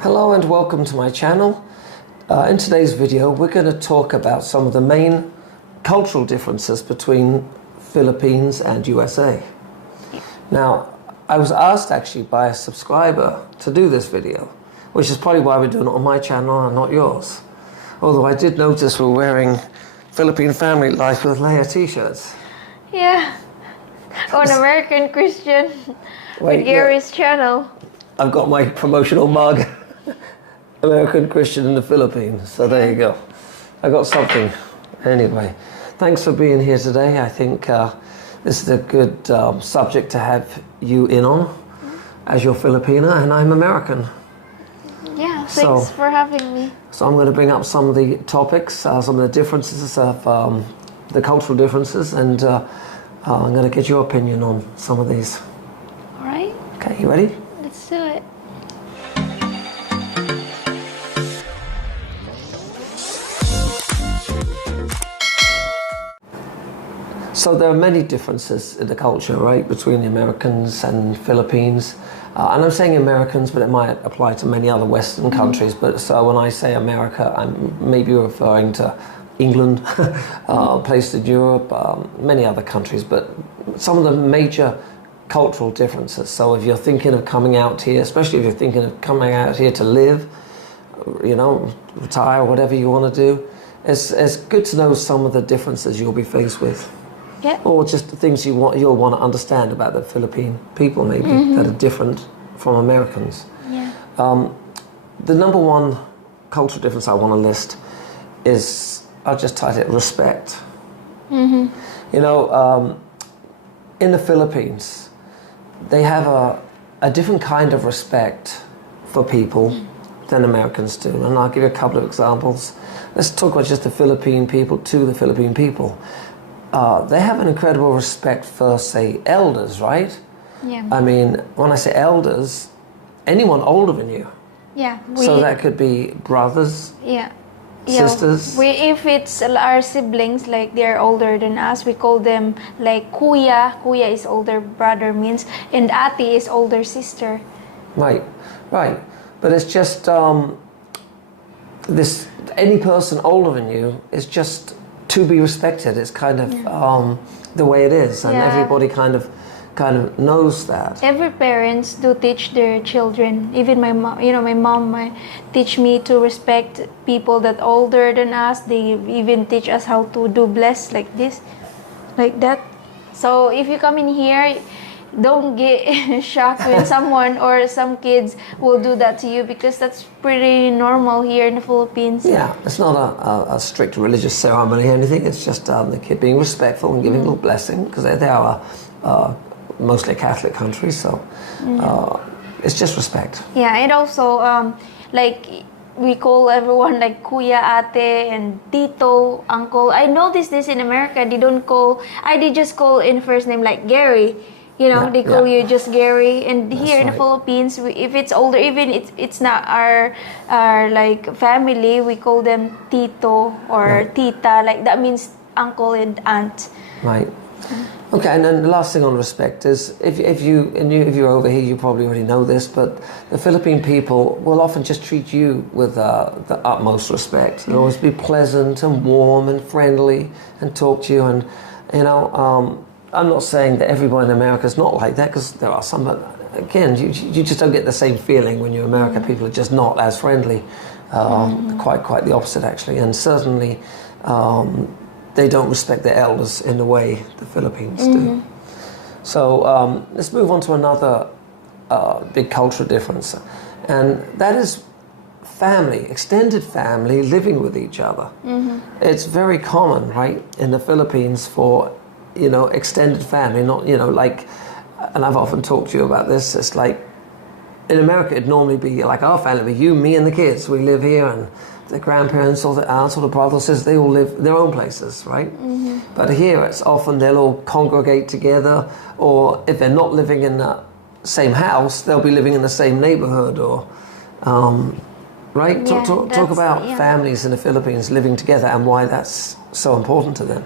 Hello and welcome to my channel. In today's video we're going to talk about some of the main cultural differences between Philippines and USA. Now, I was asked actually by a subscriber to do this video, which is probably why we're doing it on my channel and not yours. Although I did notice we're wearing Philippine Family Life with Leah t-shirts. Yeah, on American Christian with Gary's channel. I've got my promotional mug, American Christian in the Philippines. So there you go. I got something. Anyway, thanks for being here today. I think this is a good subject to have you in on, as you're Filipino and I'm American. Yeah, thanks for having me. So I'm going to bring up some of the topics, some of the differences of the cultural differences, and I'm going to get your opinion on some of these. All right. Okay, you ready? Let's do it. So there are many differences in the culture, right, between the Americans and Philippines. And I'm saying Americans, but it might apply to many other Western countries. But so when I say America, I'm maybe referring to England, places in Europe, many other countries. But some of the major cultural differences. So if you're thinking of coming out here, especially if you're thinking of coming out here to live, you know, retire, whatever you want to do, it's good to know some of the differences you'll be faced with. Yeah. Or just the things you'll want to understand about the Philippine people, maybe, that are different from Americans. Yeah. The number one cultural difference I want to list is, I'll just title it respect. You know, in the Philippines, they have a different kind of respect for people than Americans do. And I'll give you a couple of examples. Let's talk about just the Philippine people to the Philippine people. They have an incredible respect for, say, elders, right? Yeah. I mean, when I say elders, anyone older than you. Yeah. So that could be brothers, yeah. sisters. If it's our siblings, like they're older than us, we call them like kuya. Kuya is older brother means, and ate is older sister. Right, right. But it's just this. Any person older than you is just to be respected. It's kind of the way it is, and everybody kind of knows that. Every parents do teach their children. Even my mom, my mom teach me to respect people that older than us. They even teach us how to do bless like this, like that. So if you come in here, don't get shocked when someone or some kids will do that to you, because that's pretty normal here in the Philippines. Yeah, it's not a strict religious ceremony or anything. It's just the kid being respectful and giving a little blessing, because they are mostly a Catholic country, so it's just respect. Yeah, and also like we call everyone like kuya, ate, and tito, uncle. I noticed this in America. They just call in first name like Gary. They call you just Gary. And here in the Philippines, if it's older, even it's not our like family, we call them tito or tita. Like that means uncle and aunt. Right. Okay, and then the last thing on respect is, if you're over here, you probably already know this, but the Philippine people will often just treat you with the utmost respect. They'll always be pleasant and warm and friendly and talk to you. And I'm not saying that everyone in America is not like that, because there are some, but again, you just don't get the same feeling when you're in America. People are just not as friendly. Quite the opposite, actually. And certainly they don't respect their elders in the way the Philippines do. So let's move on to another big cultural difference, and that is family, extended family living with each other. It's very common, right, in the Philippines for extended family, not, like, and I've often talked to you about this, it's like, in America it'd normally be like our family, you, me and the kids, we live here, and the grandparents or the aunts or the brothers, sisters, they all live their own places, right? But here it's often they'll all congregate together, or if they're not living in the same house, they'll be living in the same neighborhood, or, right? Talk about families in the Philippines living together and why that's so important to them.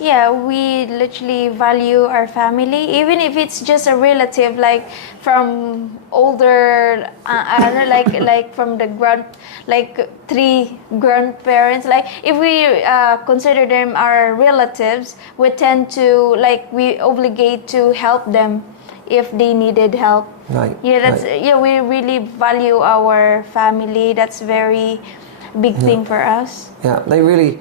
Yeah, we literally value our family, even if it's just a relative, like from older, I don't know, like from the like three grandparents. Like if we consider them our relatives, we tend to like we obligate to help them if they needed help. Right. Yeah, that's right. yeah. We really value our family. That's very big thing for us. Yeah, they really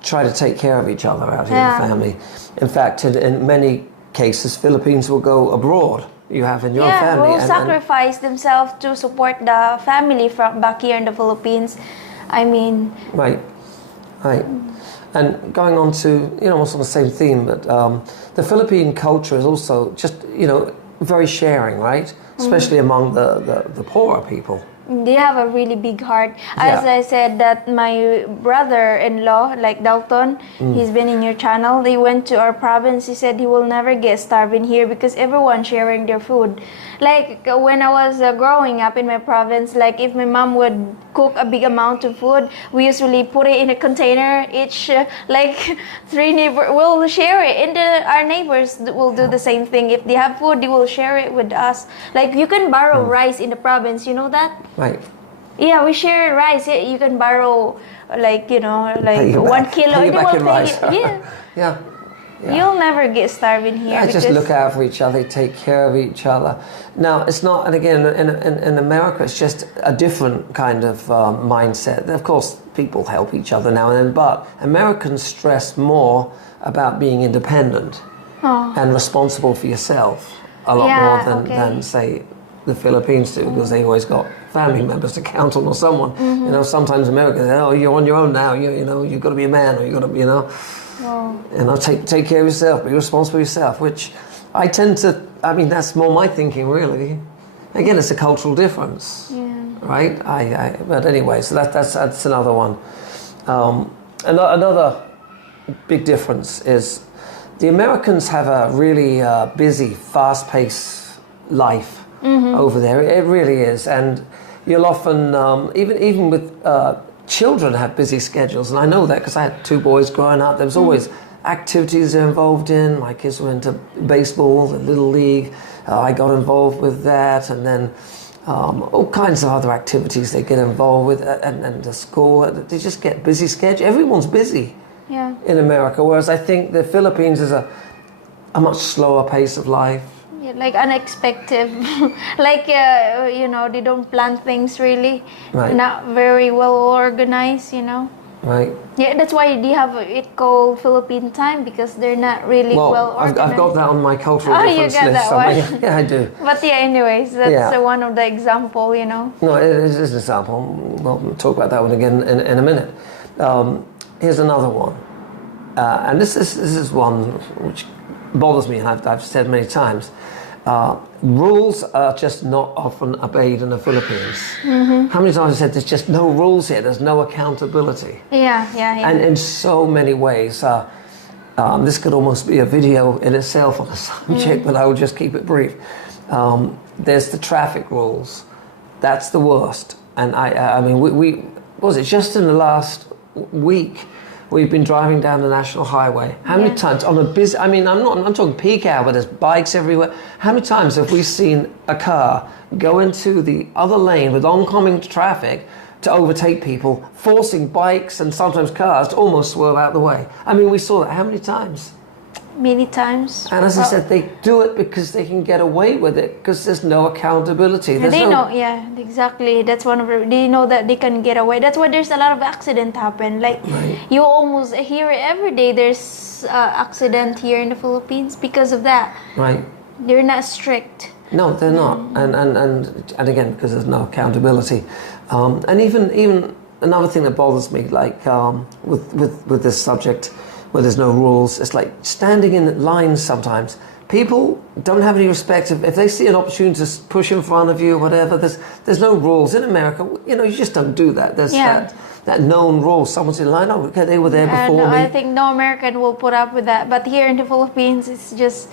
try to take care of each other out here in Yeah. the family. In fact, in many cases, Philippines will go abroad. You have in your Yeah, family. will sacrifice themselves to support the family from back here in the Philippines. I mean, Right, right. And going on to, almost on the same theme, but the Philippine culture is also just, very sharing, right? Especially among the poorer people. they have a really big heart. As Yeah. I said, that my brother-in-law, like Dalton, he's been in your channel. They went to our province. He said he will never get starving here because everyone's sharing their food. Like when I was growing up in my province, like if my mom would cook a big amount of food, we usually put it in a container. Each like three neighbors will share it, and our neighbors will do the same thing. If they have food, they will share it with us. Like you can borrow rice in the province. You know that? Right. Yeah, we share rice. Yeah, you can borrow like Pay you 1 back. kilo. Pay you They back will in pay rice. you. Yeah. Yeah. Yeah. You'll never get starving here. Yeah, just because- look out for each other, take care of each other. Now, it's not, and again, in America, it's just a different kind of mindset. Of course, people help each other now and then, but Americans stress more about being independent and responsible for yourself a lot more than, say, the Philippines do, because they always got family members to count on or someone. Sometimes Americans say, oh, you're on your own now, you've got to be a man, or you've got to, take care of yourself, be responsible for yourself, which I tend to, that's more my thinking, really. Again, it's a cultural difference, right? But anyway, so that's another one. Another big difference is the Americans have a really busy, fast-paced life over there. It really is, and you'll often, even with children have busy schedules, and I know that because I had two boys growing up. There was always activities they're involved in. My kids were into baseball, the Little League. I got involved with that, and then all kinds of other activities they get involved with, and the school. They just get busy schedule. Everyone's busy in America, whereas I think the Philippines is a much slower pace of life. Yeah, like unexpected. Like they don't plan things really. Right. Not very well organized. Right. Yeah, that's why they have it called Philippine time, because they're not really well organized. I've got that on my cultural Oh, difference you got list. that somewhere. one? Yeah, I do. But yeah, anyways, that's one of the example. No, it is an example. We'll talk about that one again in a minute. Here's another one, and this is one which bothers me, and I've said many times. Rules are just not often obeyed in the Philippines. How many times have I said there's just no rules here, there's no accountability? Yeah. And in so many ways, this could almost be a video in itself on the subject, but I will just keep it brief. There's the traffic rules. That's the worst. And we what was it, just in the last week, we've been driving down the national highway. How many times on a busy? I'm talking peak hour, but there's bikes everywhere. How many times have we seen a car go into the other lane with oncoming traffic to overtake people, forcing bikes and sometimes cars to almost swerve out of the way? We saw that how many times? Many times. And as I said, they do it because they can get away with it because there's no accountability. They know, exactly. That's one of they know that they can get away. That's why there's a lot of accident happen. Like you almost hear it every day. There's accident here in the Philippines because of that. Right. They're not strict. No, they're not. And again, because there's no accountability. And even another thing that bothers me, like with this subject, where there's no rules, it's like standing in lines sometimes. People don't have any respect. If they see an opportunity to push in front of you or whatever, there's no rules. In America, you just don't do that. There's that known rule. Someone's in line, okay, they were there before me. I think no American will put up with that. But here in the Philippines, it's just,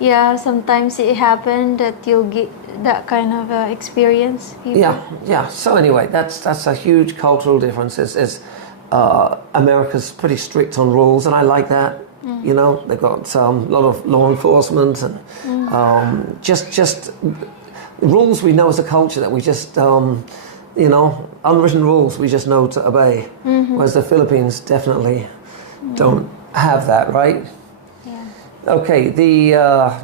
sometimes it happens that you'll get that kind of experience. Yeah. So anyway, that's a huge cultural difference. America's pretty strict on rules, and I like that. You know, they've got a lot of law enforcement and just rules we know as a culture that we just, you know, unwritten rules we just know to obey. Whereas the Philippines definitely don't have that, right? Yeah. Okay, the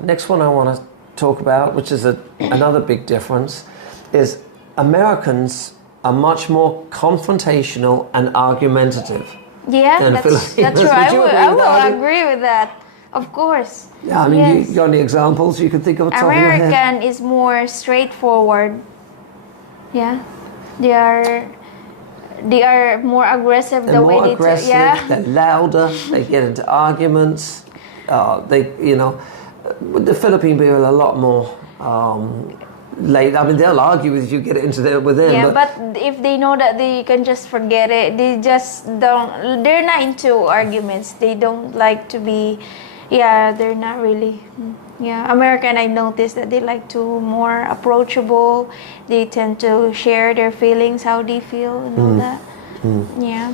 next one I want to talk about, which is another big difference, is Americans are much more confrontational and argumentative. Yeah, And that's Filipinos, true. would you I agree with that? will agree with that. Of course. Yeah, I mean, Yes. you got any examples you can think of? At the top of your head? American is more straightforward. Yeah, they are more aggressive. They're the way more they aggressive. yeah. They're louder. They get into arguments. You know, the Philippine people are a lot more late. I mean, they'll argue with you, get into there with them. Yeah, but if they know that they can just forget it, they just don't. They're not into arguments. They don't like to be. Yeah, they're not really. Yeah, American, I noticed that they like to more approachable. They tend to share their feelings, how they feel, and all that. Yeah.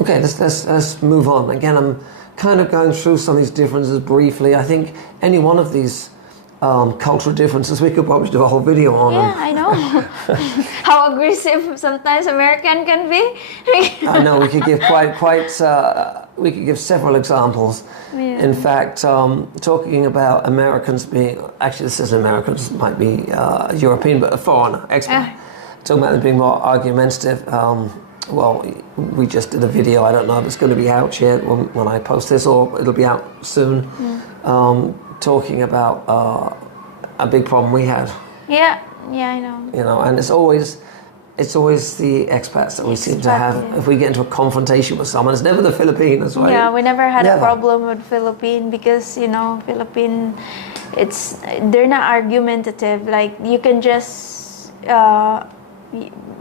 Okay, let's move on. Again, I'm kind of going through some of these differences briefly. I think any one of these cultural differences, we could probably do a whole video on Yeah, them. I know. How aggressive sometimes American can be. I know we could give we could give several examples. Yeah. In fact, talking about Americans being, actually this isn't Americans, might be European, but a foreigner, expat. Talking about them being more argumentative. Well, we just did a video, I don't know if it's going to be out yet when I post this, or it'll be out soon, talking about a big problem we had. Yeah, I know. You know, and it's always the expats that we seem to have. Exactly. If we get into a confrontation with someone, it's never the Filipinos, right? Yeah, we never had Never. a problem with Philippine because Philippine, they're not argumentative. Like you can just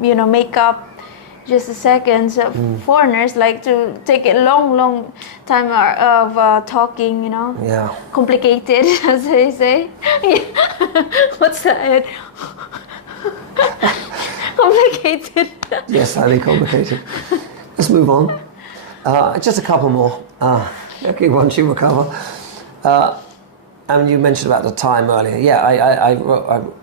make up just a seconds. Foreigners like to take a long time of talking. Yeah. Complicated, as they say. What's that? Complicated. Yes, highly complicated. Let's move on. Just a couple more. Okay, once you recover. And you mentioned about the time earlier. Yeah,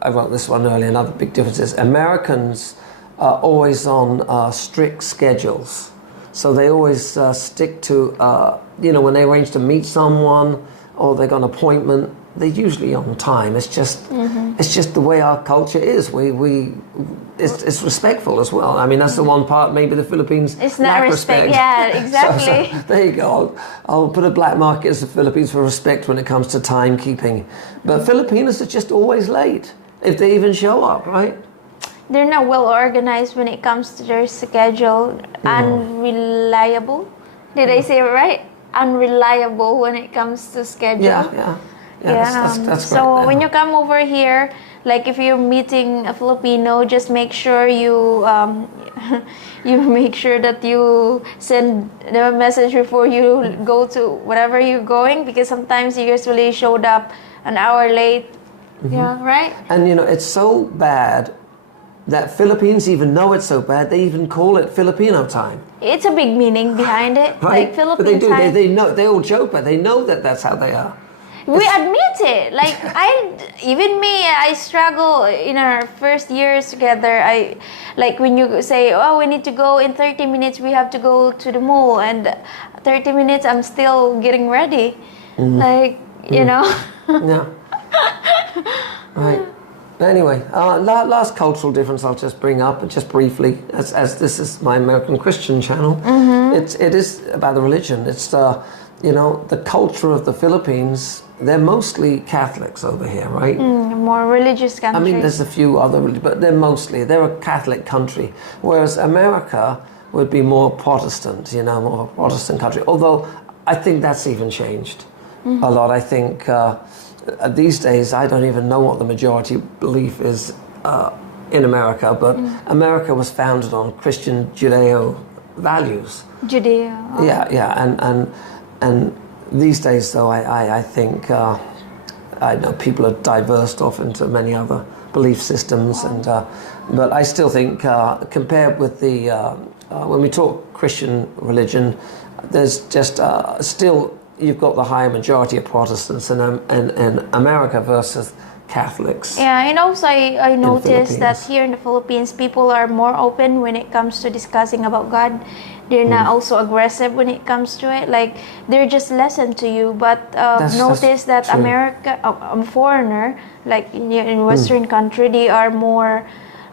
I wrote this one earlier. Another big difference is Americans are always on strict schedules. So they always stick to, when they arrange to meet someone or they got an appointment, they're usually on time. It's just the way our culture is. It's respectful as well. I mean, that's the one part maybe the Philippines It's not lack respect. Yeah, exactly. So there you go. I'll put a black mark against the Philippines for respect when it comes to timekeeping. But Filipinos are just always late, if they even show up, right? They're not well organized when it comes to their schedule. Unreliable. Did I say it right? Unreliable when it comes to schedule. Yeah. That's so correct. when you come over here, like if you're meeting a Filipino, just make sure you you make sure that you send the message before you go to whatever you're going, because sometimes you usually showed up an hour late. Yeah, right? And it's so bad that Philippines even know it's so bad, they even call it Filipino time. It's a big meaning behind it. Right? Like Philippine but they do. time. They know. They all joke, but they know that that's how they are. We admit it. Like I struggle in our first years together. Like when you say, "Oh, we need to go in 30 minutes. We have to go to the mall," and 30 minutes, I'm still getting ready. Like Yeah. Right. But anyway, last cultural difference I'll just bring up just briefly, as this is my American Christian channel. It is about the religion. It's the culture of the Philippines. They're mostly Catholics over here, right? More religious country. I mean, there's a few other, but they're a Catholic country, whereas America would be more Protestant, more Protestant country. Although I think that's even changed a lot. I think these days I don't even know what the majority belief is in America, but America was founded on Christian Judeo values. Judeo. Yeah, and these days, though, I think I know people are diversed off into many other belief systems, but I still think compared with the when we talk Christian religion, there's just still you've got the high majority of Protestants in America versus Catholics. Yeah, and also I noticed that Philippines. here in the Philippines, people are more open when it comes to discussing about God. They're not also aggressive when it comes to it. Like, they're just listen to you. But notice that true. America, a foreigner, like in Western country, they are more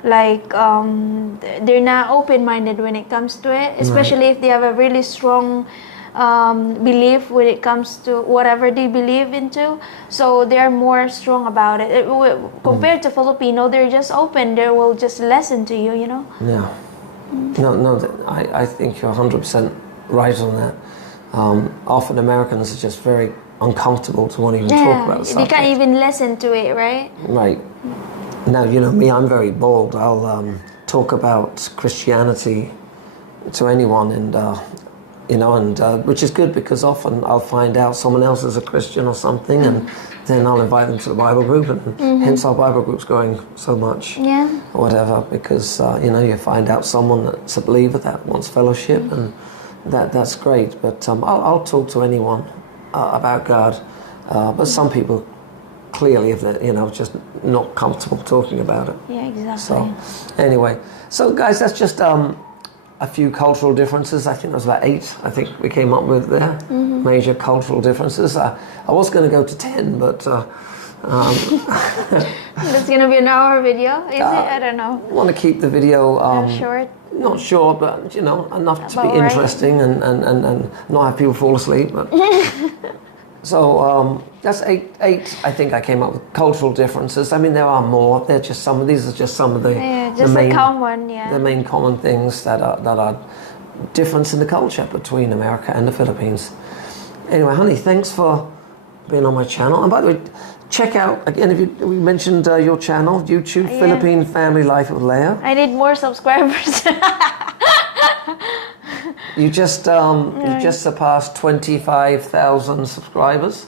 like they're not open-minded when it comes to it, especially if they have a really strong belief when it comes to whatever they believe into. So they're more strong about it. Compared to Filipino, they're just open. They will just listen to you, you know. Yeah. No, I think you're 100% right on that. Often Americans are just very uncomfortable to want to even talk about the They subject. can't even listen to it, right? Right. Now, you know me, I'm very bold. I'll talk about Christianity to anyone, and which is good, because often I'll find out someone else is a Christian or something, and then I'll invite them to the Bible group, and hence our Bible group's growing so much, or whatever, because you find out someone that's a believer that wants fellowship, and that's great. But I'll talk to anyone about God, but some people clearly, if they're just not comfortable talking about it. Yeah, exactly. So anyway, guys, that's just a few cultural differences. I think there was about 8 I think we came up with there. Major cultural differences. I was going to go to 10, but That's gonna be an hour video, is it? I don't know. I want to keep the video Short. not short, but enough to be About right. interesting and not have people fall asleep. But so that's 8 I think I came up with cultural differences. I mean, there are more. These are just some of the Just main, a common, the main common things that are difference in the culture between America and the Philippines. Anyway, honey, thanks for being on my channel. And by the way, check out again, we mentioned your channel, YouTube, Philippine Family Life with Leah. I need more subscribers. You just surpassed 25,000 subscribers.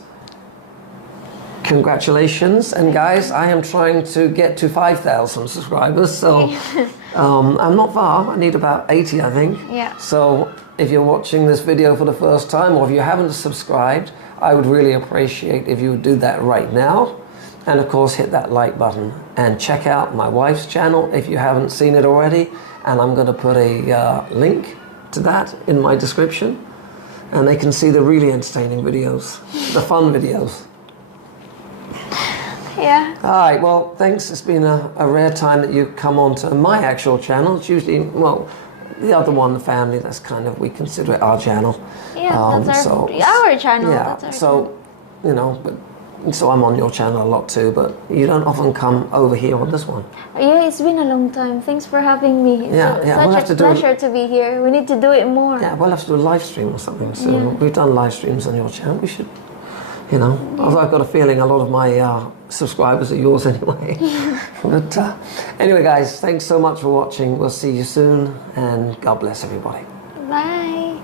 Congratulations. And guys, I am trying to get to 5,000 subscribers, so I'm not far. I need about 80, I think. Yeah. So if you're watching this video for the first time, or if you haven't subscribed, I would really appreciate if you would do that right now. And of course, hit that like button and check out my wife's channel if you haven't seen it already. And I'm going to put a link to that in my description, and they can see the really entertaining videos, the fun videos. Yeah. All right, well, thanks. It's been a rare time that you come on to my actual channel. It's usually, the other one, the family, that's kind of, we consider it our channel. Yeah, that's our channel. Yeah, that's our channel. So I'm on your channel a lot too, but you don't often come over here on this one. Yeah, it's been a long time. Thanks for having me. It's such a pleasure to be here. We need to do it more. Yeah, we'll have to do a live stream or something soon. We've done live streams on your channel. We should, although I've got a feeling a lot of my subscribers are yours anyway. But anyway, guys, thanks so much for watching. We'll see you soon, and God bless everybody. Bye.